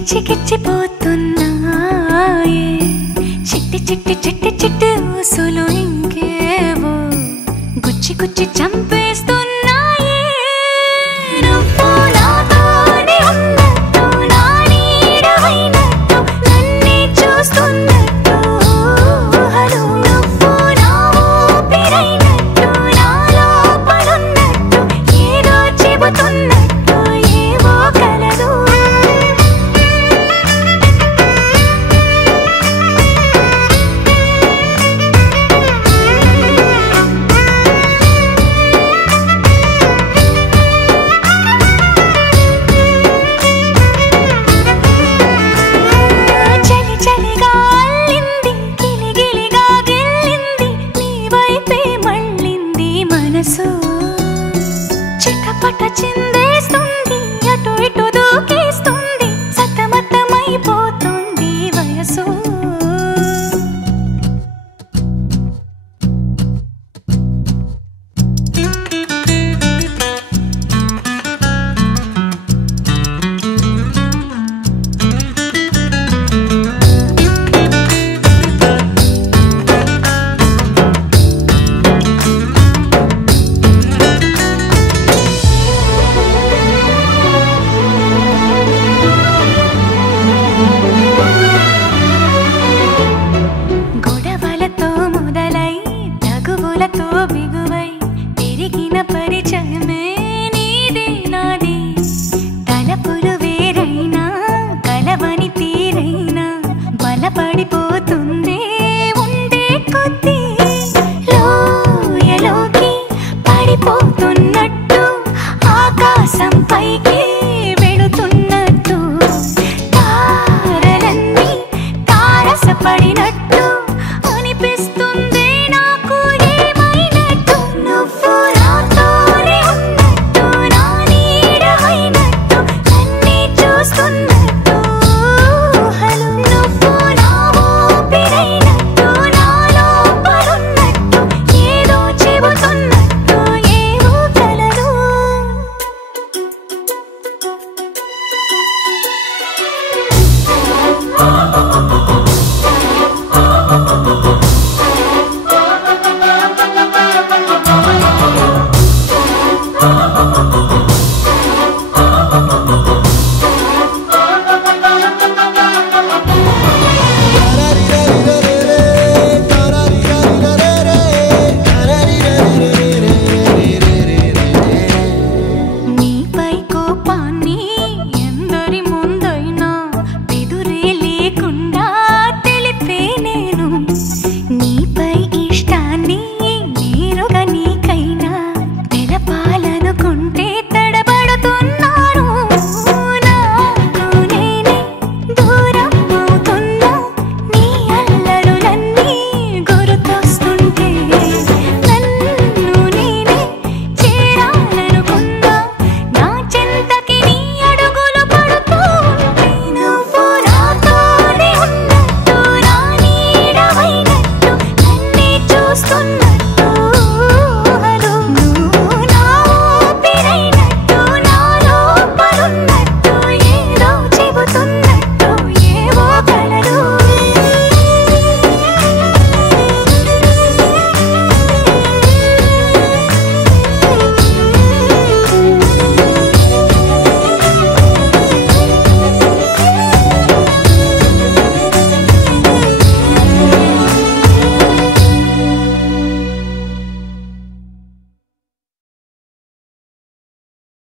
గిచ్చిపోతున్నాయే చిట్టి చిట్టి చిట్టి చిట్టి ఊసులు ఇంకేవో గుచ్చి గుచ్చి చంపేస్తున్నాయే నువ్వు నాతోనే ఉన్నట్టు నా నీడవైనట్టు నన్నే చూస్తున్నట్టు ఊహలు నువ్వు నా ఊపిరైనట్టు నా లోపలున్నట్టు ఏదో చెబుతున్నట్టు ఏవో కలదు చిటపట చిందేస్తుంది అటు ఇటు దూకేస్తుంది సతమతమైపోతుంది వయసు బిగువై పెరిగిన పరిచయమే నీదే నాది తలపులు వేరైనా కలవని తీరైనా బలపడిపోతుందే ఉండే కొద్దీ లోయలోకి పడిపోతున్నట్టు ఆకాశం పైకి